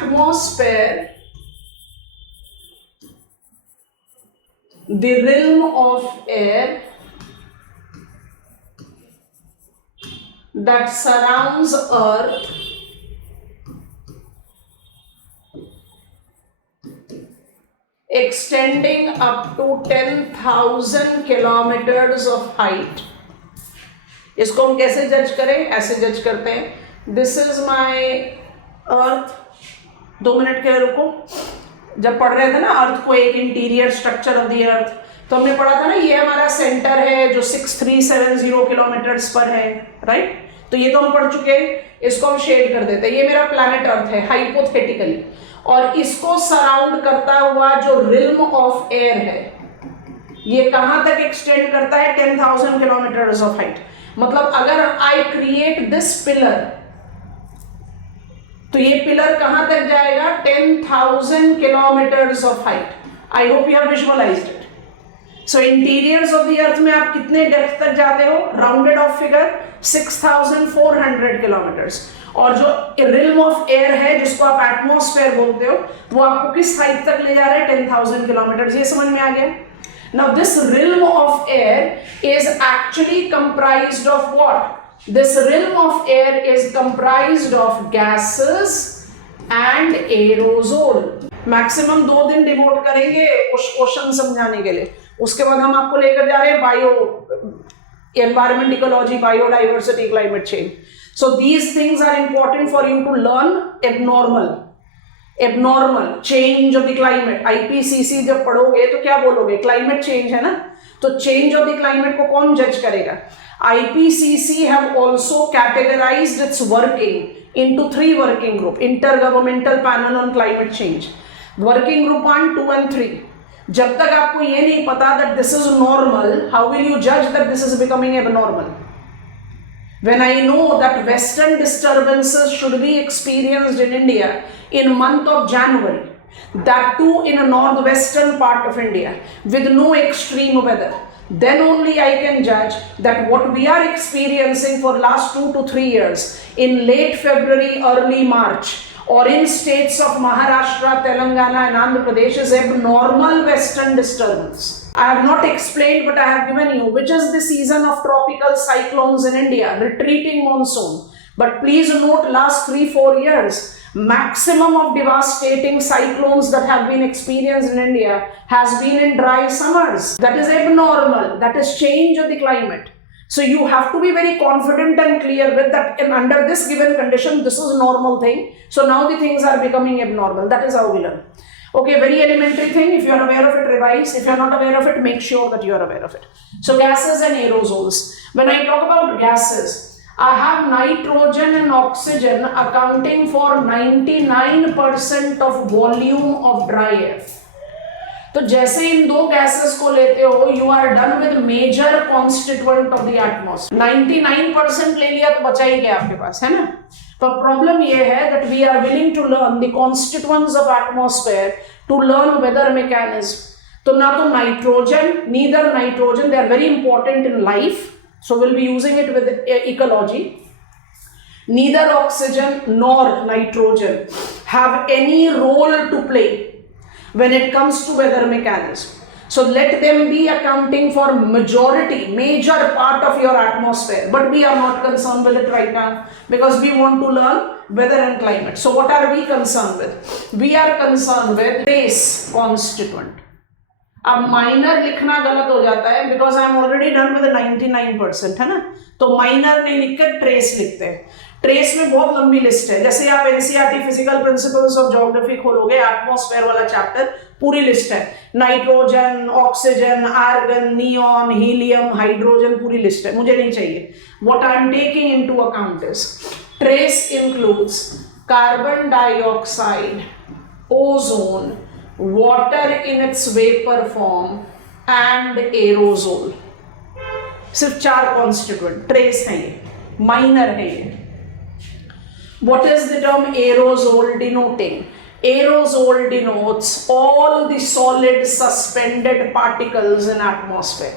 atmosphere, the realm of air that surrounds Earth extending up to 10,000 kilometers of height. इसको हम कैसे जज करें? ऐसे जज करते हैं, this is my earth. 2 minute के लिए रुको. जब पढ़ रहे थे ना अर्थ को, एक interior structure of the earth, तो हमने पढ़ा था ना ये हमारा सेंटर है जो 6370 किलोमीटर्स पर है, राइट? तो ये तो हम पढ़ चुके हैं, इसको हम शेड कर देते हैं. ये मेरा प्लैनेट अर्थ है हाइपोथेटिकली, और इसको सराउंड करता हुआ जो रिल्म ऑफ एयर है ये कहां तक एक्सटेंड करता है? 10,000 किलोमीटर्स ऑफ हाइट. मतलब अगर आई क्रिएट दिस पिलर, तो ये पिलर कहां तक जाएगा? 10,000 kilometres of height. I hope you have visualised it. So interiors of the earth में आप कितने डेप्थ तक जाते हो? Rounded off figure 6,400 kilometres. और जो रिल्म ऑफ एयर है जिसको आप एटमॉस्फेयर बोलते हो, वो आपको किस हाइट तक ले जा रहा है? 10,000 किलोमीटर्स. ये समझ में आ गया? Now this realm of air is actually comprised of what? This realm of air is comprised of gases and aerosol. Maximum 2 दिन डिवोट करेंगे उस क्वेश्चन समझाने के लिए. उसके बाद हम आपको लेकर जा रहे हैं bio environment ecology, biodiversity, climate change. So these things are important for you to learn. Abnormal change of the climate. IPCC जब पढ़ोगे तो क्या बोलोगे? क्लाइमेट चेंज है ना, तो चेंज ऑफ द क्लाइमेट को कौन जज करेगा? IPCC have also categorised it's working into 3 working group. Intergovernmental panel on climate change, working group 1, 2 and 3. जब तक आपको ये नहीं पता that this is normal, how will you जज that this is becoming abnormal? When I know that western disturbances should be experienced in India in month of January, that too in a northwestern part of India with no extreme weather, then only I can judge that what we are experiencing for last 2 to 3 years in late February, early March, or in states of Maharashtra, Telangana and Andhra Pradesh is abnormal western disturbance. I have not explained, but I have given you which is the season of tropical cyclones in India, retreating monsoon. But please note, last 3-4 years, maximum of devastating cyclones that have been experienced in India has been in dry summers. That is abnormal. That is change of the climate. So you have to be very confident and clear with that. And under this given condition, this is a normal thing. So now the things are becoming abnormal. That is how we learn. Okay, very elementary thing. If you are aware of it, revise. If you are not aware of it, make sure that you are aware of it. So gases and aerosols. When I talk about gases, I have nitrogen and oxygen accounting for 99% of volume of dry air. तो जैसे इन 2 gases को लेते हो, you are done with major constituent of the atmosphere. 99% ले लिया तो बचा ही गया आपके पास, है ना? तो प्रॉब्लम ये है that we are willing to learn the constituents of atmosphere to learn weather mechanism. तो ना तो nitrogen, neither nitrogen, they are very important in life, so will be using it with ecology. Neither oxygen nor nitrogen have any role to play when it comes to weather mechanism. So let them be accounting for major part of your atmosphere, but we are not concerned with it right now because we want to learn weather and climate. So what are we concerned with? We are concerned with trace constituent. अब minor लिखना गलत हो जाता है because I am already done with 99%, है ना? तो minor नहीं लिखकर ट्रेस लिखते हैं. ट्रेस में बहुत लंबी लिस्ट है. जैसे आप NCERT physical principles of geography खोलोगे, एटमॉस्फेयर वाला चैप्टर, पूरी लिस्ट है. Nitrogen, oxygen, argon, neon, helium, hydrogen, पूरी लिस्ट है. मुझे नहीं चाहिए. What I am taking into account is trace includes carbon dioxide, ozone, water in its vapor form and aerosol. सिर्फ 4 constituent ट्रेस है ये, माइनर है ये. What is the term aerosol denoting? Aerosol denotes all the solid suspended particles in atmosphere.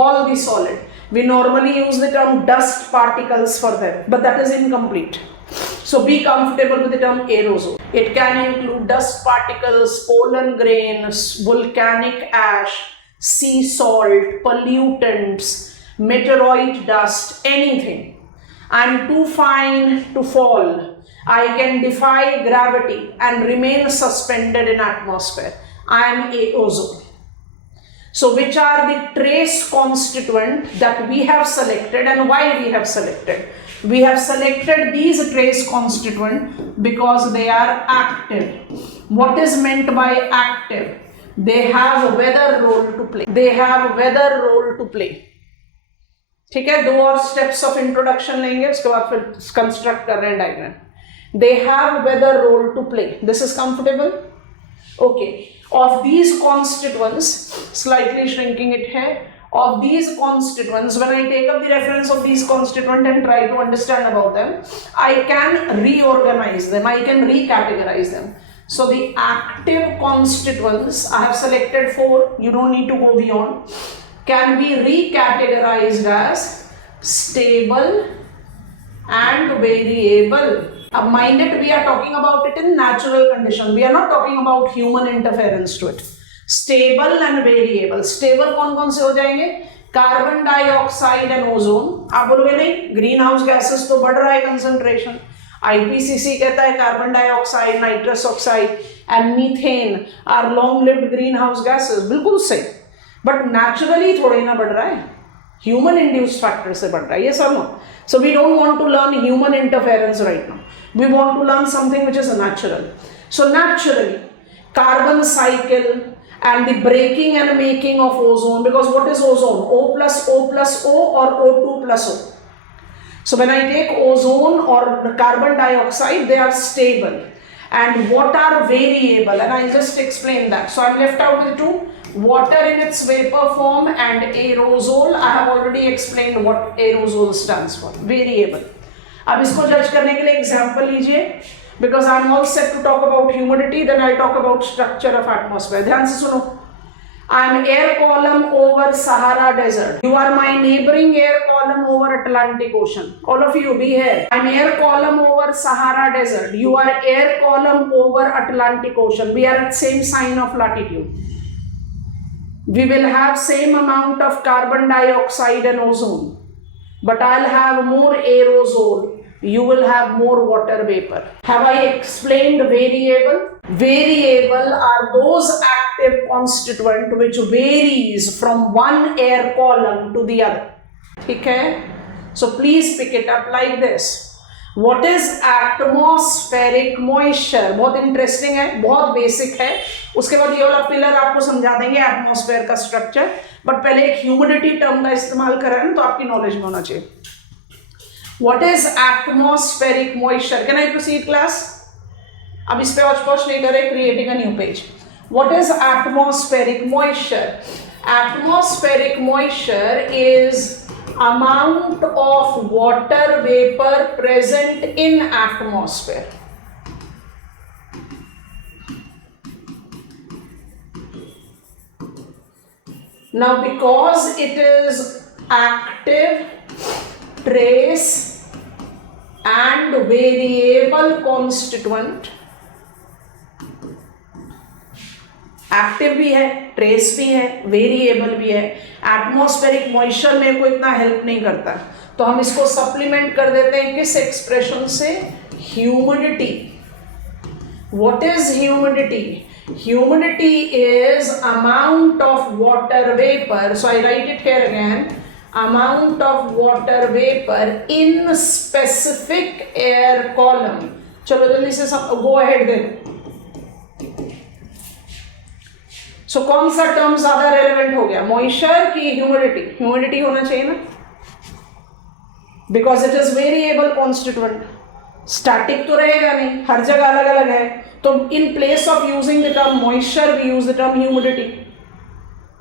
All the solid. We normally use the term dust particles for them, but that is incomplete. So be comfortable with the term aerosol. It can include dust particles, pollen grains, volcanic ash, sea salt, pollutants, meteoroid dust, anything. I'm too fine to fall. I can defy gravity and remain suspended in atmosphere. I am aerosol. So which are the trace constituent that we have selected and why we have selected? We have selected these trace constituent because they are active. What is meant by active? They have a weather role to play. They have a weather role to play. ठीक है, 2 और steps of introduction लेंगे, उसके बाद फिर construct कर रहे हैं diagram. They have weather role to play. This is comfortable? Okay. Of these constituents, slightly shrinking it here, of these constituents, when I take up the reference of these constituents and try to understand about them, I can reorganize them, I can recategorize them. So the active constituents, I have selected 4, you don't need to go beyond, can be recategorized as stable and variable. Mind it, we are talking about it in natural condition. We are not talking about human interference to it. Stable and variable. Stable कौन से हो जाएंगे? Carbon dioxide and ozone. आप बोलोगे नहीं, green house gases तो बढ़ रहा है कंसंट्रेशन. IPCC कहता है carbon dioxide, nitrous oxide and methane are long lived greenhouse gases. बिल्कुल सही, बट नेचुरली थोड़े ना बढ़ रहा है, ह्यूमन इंड्यूस्ड फैक्टर से बढ़ रहा है. ये सब. So we don't want to learn human interference right now. We want to learn something which is natural. So naturally, carbon cycle and the breaking and making of ozone, because what is ozone? O plus O plus O or O2 plus O. So when I take ozone or carbon dioxide, they are stable. And what are variable? And I just explained that. So I'm left out with 2. Water in its vapor form and aerosol. I have already explained what aerosol stands for. Variable. अब इसको जज करने के लिए example लीजिए. Because I'm all set to talk about humidity, then I'll talk about structure of atmosphere. ध्यान से सुनो. I'm air column over Sahara Desert. You are my neighboring air column over Atlantic Ocean. All of you be here. I'm air column over Sahara Desert. You are air column over Atlantic Ocean. We are at same sign of latitude. We will have same amount of carbon dioxide and ozone, but I'll have more aerosol. You will have more water vapor. Have I explained variable? Variable are those active constituent which varies from one air column to the other. Okay? So please pick it up like this. What is atmospheric moisture? बहुत interesting है, बहुत basic है. उसके बाद ये वाला pillar आपको समझा देंगे एटमॉस्फेयर का स्ट्रक्चर. बट पहले एक ह्यूमिडिटी टर्म का इस्तेमाल करा है ना, तो आपकी नॉलेज में होना चाहिए. What is atmospheric moisture? Can I proceed class? अब इस पे औच-पौच नहीं करे, creating a new page. What is atmospheric moisture? Atmospheric moisture is amount of water vapor present in atmosphere. Now because it is active, trace and variable constituent, active भी है, trace भी है, variable भी है. एटमॉस्फेरिक मॉइस्चर मेरे को इतना help नहीं करता, तो हम इसको सप्लीमेंट कर देते हैं किस एक्सप्रेशन से? Humidity. What is humidity? Humidity is amount of water vapour. So I right it here again. Amount of water vapour in specific air column. चलो जल्दी से सब गो अहेड देन. सो कौन सा टर्म ज्यादा रेलेवेंट हो गया, मॉइस्चर की ह्यूमिडिटी? ह्यूमिडिटी होना चाहिए ना, because it is variable constituent. Static तो रहेगा नहीं, हर जगह अलग अलग है. तो in place of using the term moisture we use the term humidity.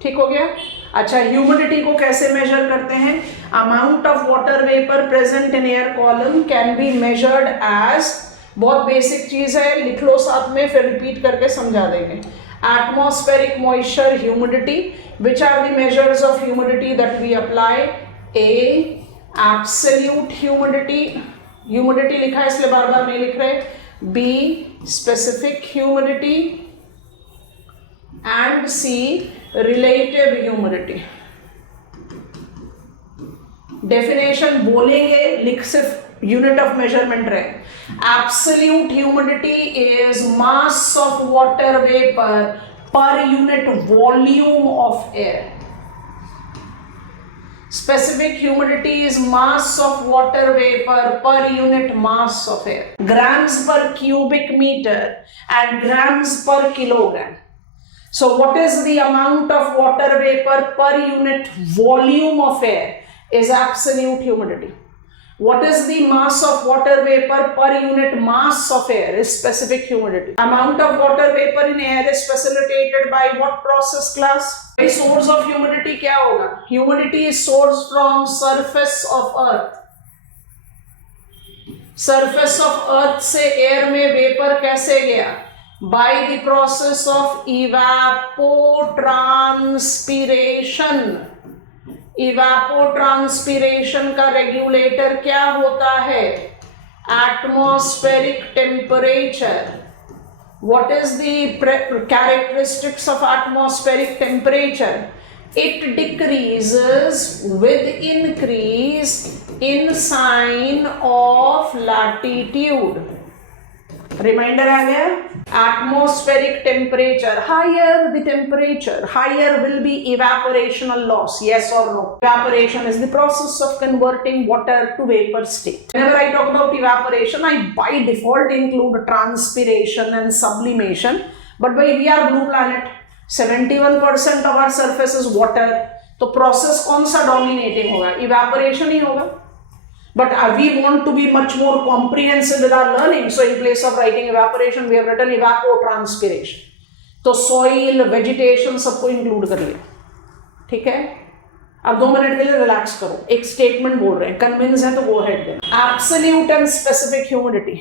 ठीक हो गया. अच्छा, ह्यूमिडिटी को कैसे मेजर करते हैं? Amount of water vapour present in air column can be measured as, बहुत बेसिक चीज है, लिख लो साथ में, फिर रिपीट करके समझा देंगे. Atmospheric moisture, humidity. Which are the measures of humidity that we apply? A, absolute humidity. Humidity लिखा है इसलिए बार बार नहीं लिख रहे. B specific humidity and C relative humidity. Definition बोलेंगे, लिख सिर्फ यूनिट ऑफ मेजरमेंट रहे. Absolute humidity is mass of water vapour per unit volume of air. Specific humidity is mass of water vapor per unit mass of air. Grams per cubic meter and grams per kilogram. So what is the amount of water vapor per unit volume of air is absolute humidity. What is the mass of water vapor per unit mass of air is specific humidity. Amount of water vapor in air is facilitated by what process class? The source of humidity क्या होगा? Humidity is sourced from surface of earth. Surface of earth से air में vapor कैसे गया? By the process of evapotranspiration. इवेपोट्रांसपीरेशन का regulator क्या होता है? Atmospheric temperature. What is the characteristics of atmospheric temperature? It decreases with increase in sign of latitude. Reminder आ गया? Atmospheric temperature, higher the temperature, higher will be evaporational loss. Yes or no? Evaporation is the process of converting water to vapor state. Whenever I talk about evaporation, I by default include transpiration and sublimation. But by we are blue planet, 71% of our surface is water. तो process कौन सा dominating होगा? Evaporation ही होगा. But we want to be much more comprehensive with our learning. So in place of writing evaporation, we have written evapotranspiration. तो soil, vegetation सबको include कर लिया. ठीक है? अब 2 मिनट के लिए रिलैक्स करो. एक स्टेटमेंट बोल रहे हैं, कन्विंस है तो go ahead then. Absolute and specific humidity.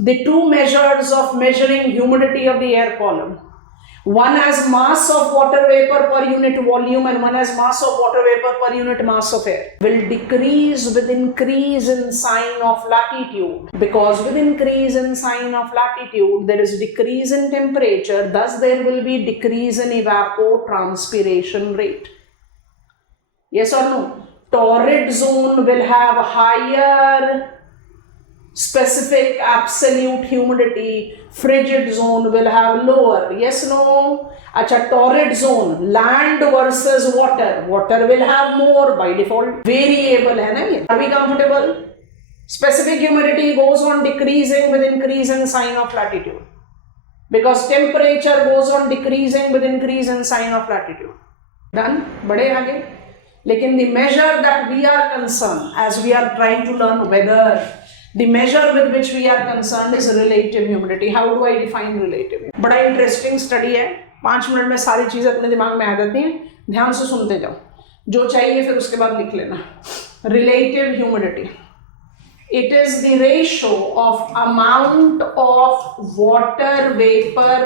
The two measures of measuring humidity of the air column. One has mass of water vapor per unit volume and one has mass of water vapor per unit mass of air. Will decrease with increase in sign of latitude. Because with increase in sign of latitude, there is decrease in temperature. Thus, there will be decrease in evapotranspiration rate. Yes or no? Torrid zone will have higher specific absolute humidity. Frigid zone will have lower. Yes, no? अच्छा, torrid zone, land versus water. Water will have more by default. Variable है ना ये? Are we comfortable? Specific humidity goes on decreasing with increase in sign of latitude. Because temperature goes on decreasing with increase in sign of latitude. Done? बढ़े आगे? लेकिन the measure that we are concerned, as we are trying to learn weather, the measure with which we are concerned is relative humidity. How do I define relative humidity? बड़ा interesting study है. 5 minute में सारी चीजें अपने दिमाग में आ जाती हैं. ध्यान से सुनते जाओ. जो चाहिए फिर उसके बाद लिख लेना. Relative humidity. It is the ratio of amount of water vapor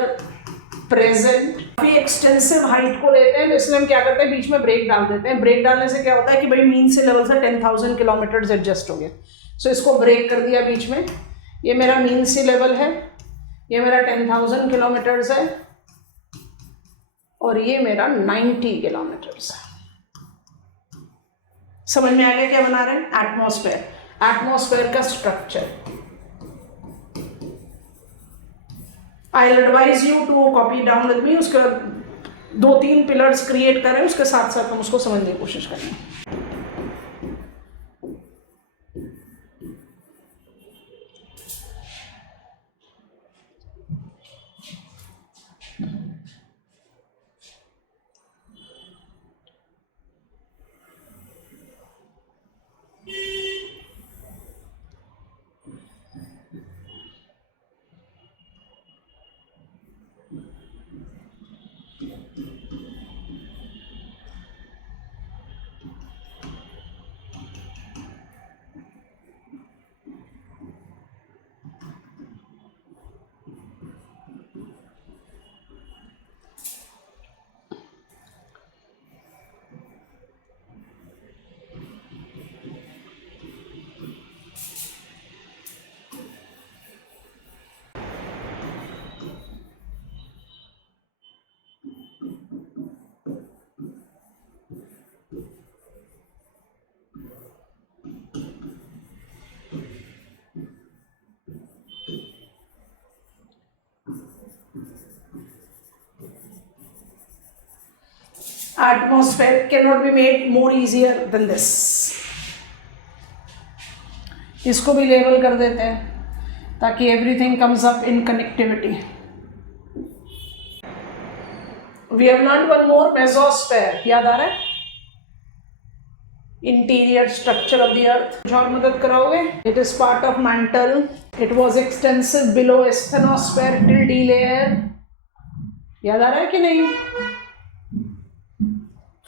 present. काफी एक्सटेंसिव हाइट को लेते हैं तो इसलिए हम क्या करते हैं, बीच में ब्रेक डाल देते हैं. ब्रेक डालने से क्या होता है कि भाई मीन से लेवल से 10,000 किलोमीटर एडजस्ट हो गया. सो इसको ब्रेक कर दिया बीच में. ये मेरा मीन सी लेवल है, ये मेरा 10,000 किलोमीटर्स है और ये मेरा 90 किलोमीटर्स है. समझ में आ गया क्या बना रहे हैं? एटमॉस्फेयर. एटमॉस्फेयर का structure. I will advise you to copy down with me. उसके 2-3 पिलर्स क्रिएट करें, उसके साथ साथ हम उसको समझने की कोशिश करें. Atmosphere cannot be made more easier than this. इसको भी लेबल कर देते हैं ताकि everything comes up in connectivity. We have learned one more, mesosphere. याद आ रहा है? Interior structure of the earth. कुछ और मदद कराओगे? It is part of mantle. It was extensive below asthenosphere till D layer. याद आ रहा है कि नहीं?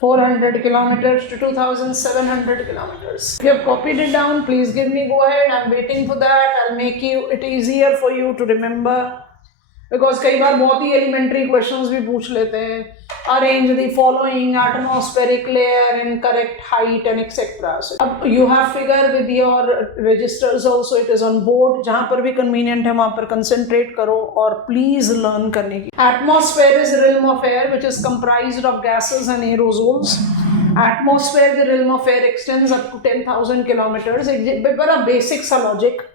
400 kilometers to 2,700 kilometers. If you have copied it down, please give me go ahead. I'm waiting for that. I'll make it easier for you to remember. Because कई बार बहुत ही elementary questions भी पूछ लेते हैं. Arrange the following atmospheric layer in correct height and etc. So, अब you have figure with your registers also. It is on board. जहाँ पर भी convenient है वहाँ पर concentrate करो और please learn करने की. Atmosphere is realm of air which is comprised of gases and aerosols. Atmosphere, the realm of air extends up to 10,000 kilometers. एक बड़ा basic सा logic.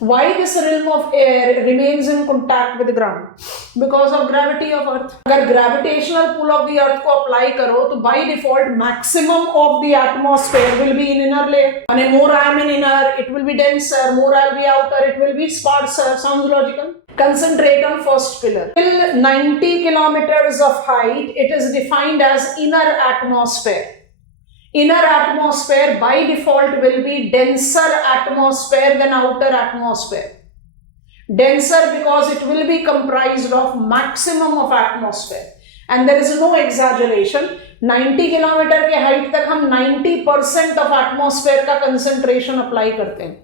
Why this realm of air remains in contact with the ground? Because of gravity of earth. अगर gravitational pull of the earth को apply करो तो by default maximum of the atmosphere will be in inner layer. And more I am in inner, it will be denser. More I will be outer, it will be sparser. Sounds logical? Concentrate on first pillar. Till 90 kilometers of height, it is defined as inner atmosphere. Inner atmosphere by default will be denser atmosphere than outer atmosphere. Denser because it will be comprised of maximum of atmosphere. And there is no exaggeration. 90 kilometre के height तक हम 90% of atmosphere का concentration apply करते हैं.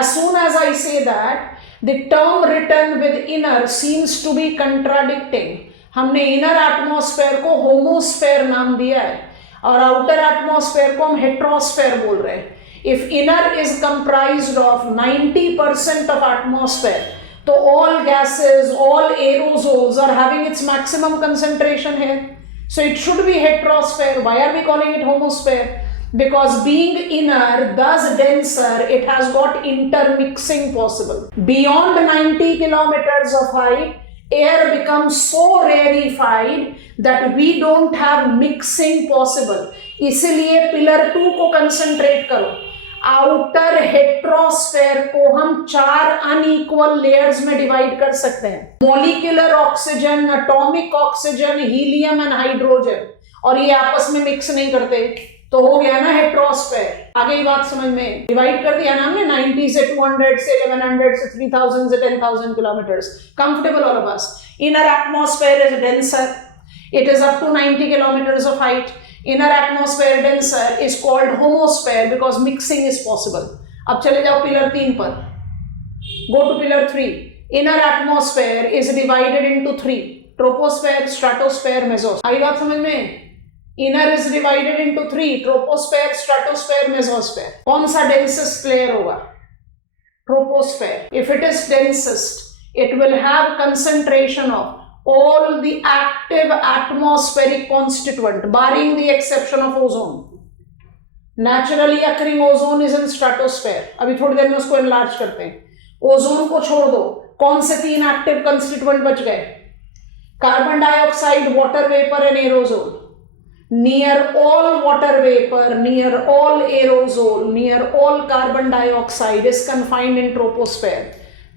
As soon as I say that, the term written with inner seems to be contradicting. हमने inner atmosphere को homosphere नाम दिया है और आउटर एटमॉस्फेयर को हम हेट्रोस्फेयर बोल रहे हैं. If inner is comprised of 90% of atmosphere तो all gases, all aerosols are having its maximum concentration है. So it should be heterosphere. Why are we calling it homosphere? Because being inner thus denser, it has got intermixing possible. Beyond 90 kilometers of height, air becomes so rarefied that we don't have mixing possible. इसलिए pillar 2 को concentrate करो. Outer हेट्रोस्फेयर को हम 4 unequal layers में divide कर सकते हैं. Molecular oxygen, atomic oxygen, helium and hydrogen. और ये आपस में मिक्स नहीं करते तो हो गया ना हेट्रोस्फेयर. आगे ही बात समझ में. डिवाइड कर दिया ना हमने 90 से 200 से 1100 से 3000 से 10,000 kilometers. Comfortable all of us. Inner atmosphere is denser. It is up to 90 kilometers of height. Inner atmosphere denser is called homosphere because mixing is possible. अब चले जाओ पिलर 3 पर. Go to pillar 3. Inner atmosphere is divided into 3. Troposphere, stratosphere, mesosphere. आई बात समझ में? Inner is divided into 3. Troposphere, stratosphere, mesosphere. कौन सा densest layer होगा? Troposphere. If it is densest, it will have concentration of all the active atmospheric constituent, barring the exception of ozone. Naturally occurring ozone is in stratosphere. अभी थोड़ी देर में उसको enlarge करते हैं. Ozone को छोड़ दो. कौन से 3 active constituent बच गए? Carbon dioxide, water vapor and aerosol. Near all water vapor, near all aerosol, near all carbon dioxide is confined in troposphere.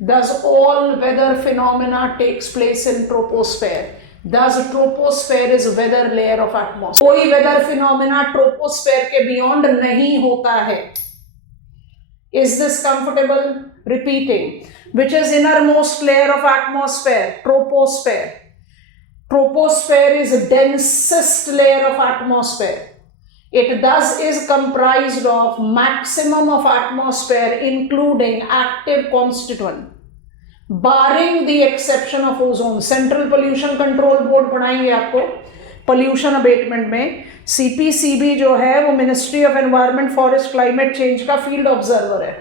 Thus all weather phenomena takes place in troposphere. Thus troposphere is weather layer of atmosphere. कोई weather phenomena troposphere के beyond नहीं होता है. Is this comfortable? Repeating. Which is innermost layer of atmosphere? Troposphere. Troposphere is the densest layer of atmosphere. It thus is comprised of maximum of atmosphere including active constituent, barring the exception of ozone. Central Pollution Control Board पढ़ाएंगे आपको pollution abatement में. CPCB जो है वो Ministry of Environment, Forest, Climate Change का field observer है.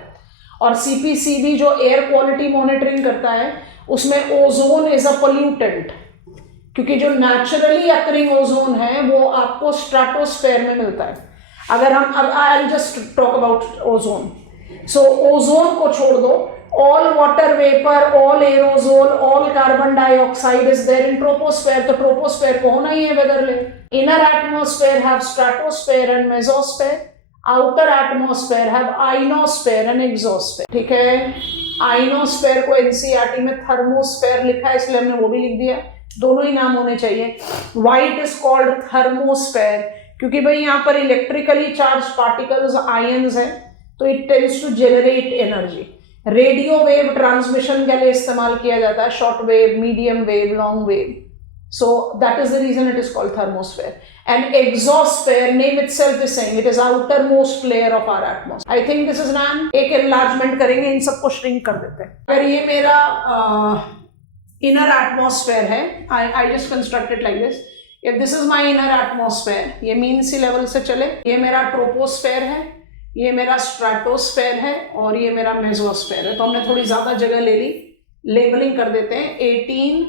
और CPCB जो air quality monitoring करता है उसमें ozone is a pollutant. क्योंकि जो नेचुरली अकरिंग ओजोन है वो आपको स्ट्रेटोस्फेयर में मिलता है. अगर हम अब I just talk about ozone. So ozone को छोड़ दो. All water vapour, all aerosol, all carbon dioxide is there in troposphere. तो ट्रोपोस्फेयर को होना ही है weather layer. Inner atmosphere have stratosphere and mesosphere. Outer atmosphere have ionosphere and exosphere. ठीक है, आइनोस्फेयर को एनसीईआरटी में थर्मोस्फेयर लिखा है, इसलिए हमने वो भी लिख दिया। दोनों ही नाम होने चाहिए। व्हाइट इज कॉल्ड थर्मोस्फेयर क्योंकि भाई यहाँ पर इलेक्ट्रिकली चार्ज पार्टिकल्स आयंस है, तो it tends to generate energy. Radio wave transmission के लिए इस्तेमाल किया जाता है, short wave, medium wave, long wave. So that is the reason it is called thermosphere. And exosphere, name itself is saying it is outermost layer of our atmosphere. I think this is done. एक enlargement करेंगे, इन सबको shrink कर देते हैं। अगर ये मेरा inner atmosphere है, I just construct it like this. If this is my inner atmosphere, ये mean sea level से चले, ये मेरा troposphere है, ये मेरा स्ट्रेटोस्फेयर है और ये मेरा मेसोस्फेयर है। तो हमने थोड़ी ज्यादा जगह ले ली, लेबलिंग कर देते हैं 18,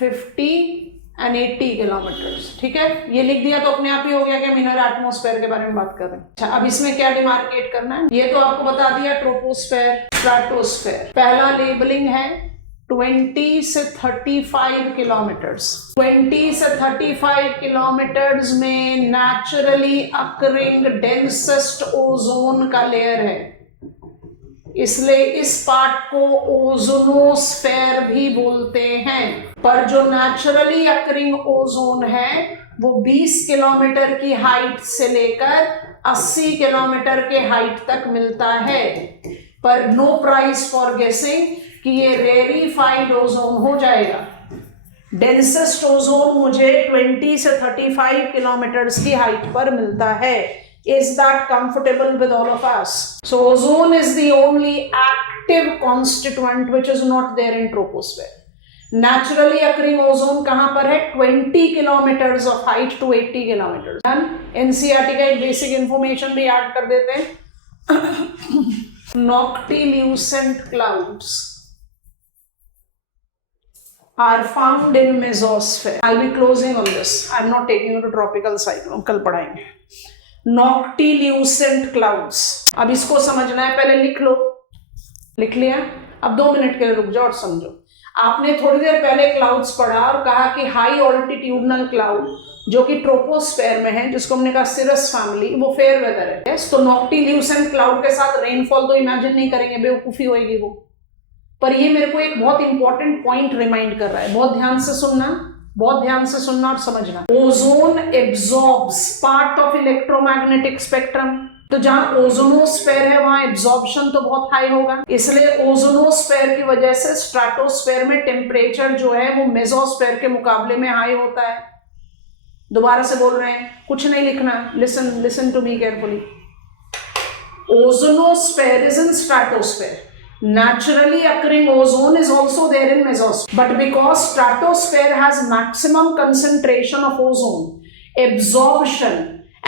50 एंड 80 किलोमीटर्स। ठीक है, ये लिख दिया तो अपने आप ही हो गया कि हम इनर एटमॉस्फेयर के बारे में बात कर रहे हैं। अच्छा, अब इसमें क्या डिमार्केट करना है, ये तो आपको बता दिया, ट्रोपोस्फेयर, स्ट्रेटोस्फेयर। पहला लेबलिंग है 20 से 35 किलोमीटर्स। 20 से 35 किलोमीटर्स में नेचुरली अकरिंग डेंसेस्ट ओजोन का लेयर है, इसलिए इस पार्ट को ओजोनोस्फेयर भी बोलते हैं। पर जो नेचुरली अकरिंग ओजोन है वो 20 किलोमीटर की हाइट से लेकर 80 किलोमीटर के हाइट तक मिलता है। पर नो प्राइस फॉर गेसिंग कि ये रेरिफाइड ओजोन हो जाएगा। डेंसेस्ट ओजोन मुझे 20 से 35 किलोमीटर्स की हाइट पर मिलता है। Is that comfortable with all of us? So ozone is the only active constituent which is not there in troposphere. Naturally occurring ozone कहाँ पर है? 20 kilometers of height to 80 kilometers. NCERT का एक basic information भी add कर देते हैं। Noctilucent clouds are found in mesosphere. I'll be closing on this. I'm not taking you to tropical cyclone. कल पढ़ाएंगे। नॉक्टिल्यूसेंट क्लाउड्स, अब इसको समझना है, पहले लिख लो। लिख लिया? अब 2 मिनट के लिए रुक जाओ और समझो। आपने थोड़ी देर पहले क्लाउड्स पढ़ा और कहा कि हाई ऑल्टीट्यूडनल क्लाउड जो कि ट्रोपोस्फेयर में है, जिसको हमने कहा सिरस फैमिली, वो फेयर वेदर है। यस, तो नॉक्टिल्यूसेंट क्लाउड के साथ रेनफॉल तो इमेजिन नहीं करेंगे, बेवकूफी होगी वो। पर ये मेरे को एक बहुत इंपॉर्टेंट पॉइंट रिमाइंड कर रहा है, बहुत ध्यान से सुनना, बहुत ध्यान से सुनना और समझना। Ozone absorbs part of electromagnetic spectrum, तो जहां ओजोनोस्फेयर है वहां एब्जॉर्प्शन तो बहुत हाई होगा, इसलिए ओजोनोस्फेयर की वजह से स्ट्रेटोस्फेयर में टेम्परेचर जो है वो मेसोस्फेयर के मुकाबले में हाई होता है। दोबारा से बोल रहे हैं, कुछ नहीं लिखना, listen to me carefully. Ozonosphere is in stratosphere. Naturally occurring ozone is also there in mesosphere, but because stratosphere has maximum concentration of ozone, absorption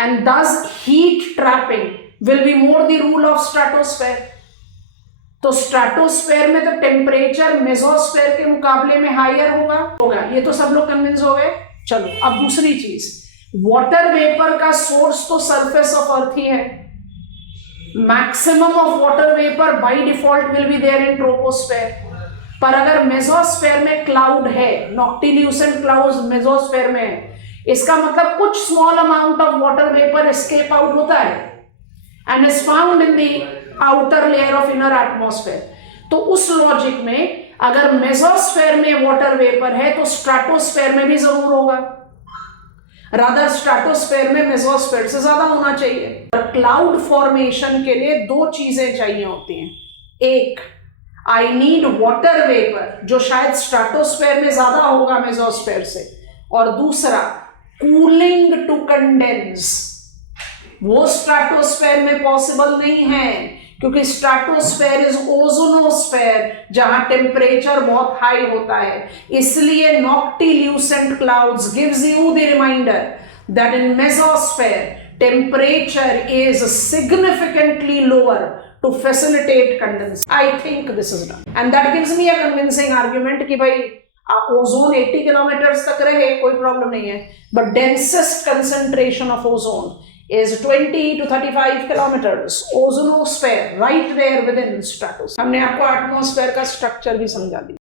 and thus heat trapping will be more the rule of stratosphere. तो stratosphere में तो temperature mesosphere के मुकाबले में higher होगा। ये तो सब लोग कन्विंस हो गए। चलो अब दूसरी चीज, वाटर वेपर का सोर्स तो सरफेस ऑफ अर्थ ही है। Maximum of water vapour by default will be there in troposphere, पर अगर मेसोस्फेयर में क्लाउड है, नॉक्टिल्यूसेंट क्लाउड्स मेसोस्फेयर में है, इसका मतलब कुछ small amount of water vapour escape out होता है and is found in the outer layer of inner atmosphere. तो उस लॉजिक में अगर मेसोस्फेयर में वाटर वेपर है तो स्ट्रेटोस्फेयर में भी जरूर होगा, रादर स्ट्रेटोस्फेयर में मेसोस्फेयर से ज्यादा होना चाहिए। क्लाउड फॉर्मेशन के लिए 2 चीजें चाहिए होती हैं। एक, आई नीड वाटर वेपर जो शायद स्ट्रेटोस्फेयर में ज्यादा होगा मेसोस्फेयर से, और दूसरा कूलिंग टू कंडेंस, वो स्ट्रेटोस्फेयर में पॉसिबल नहीं है क्योंकि स्ट्रेटोस्फेयर इज ओजोनोस्फेयर जहां टेम्परेचर बहुत हाई होता है। इसलिए noctilucent clouds gives you the reminder that in mesosphere temperature is significantly lower to facilitate condensation. I think this is done and that gives me a convincing argument कि भाई ozone 80 kilometres तक रहे कोई problem नहीं है, but densest concentration of ozone is 20 to 35 kilometers. Ozonosphere right there within stratosphere. हमने आपको atmosphere का स्ट्रक्चर भी समझा दिया।